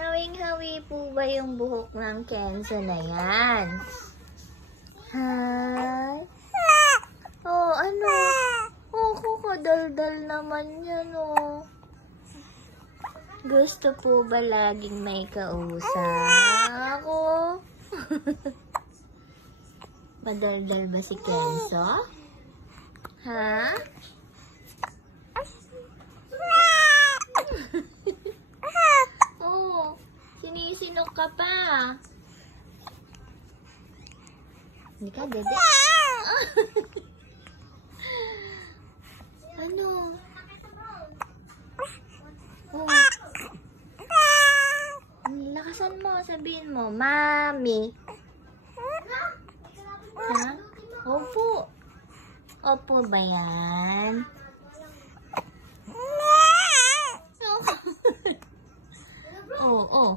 Hawing-hawi po ba yung buhok ng Kenzo na yan? Hi? Oh, ano? Oh, kukadaldal naman yan, oh. Gusto po ba laging may kausap? Ako? Madaldal ba si Kenzo? Ha? Oh, sinisinok ka pa. Hindi ka, dede. Ano? Oh. Lakasan mo, sabihin mo, Mami. Ha? Opo. Opo ba yan? Oh, oh.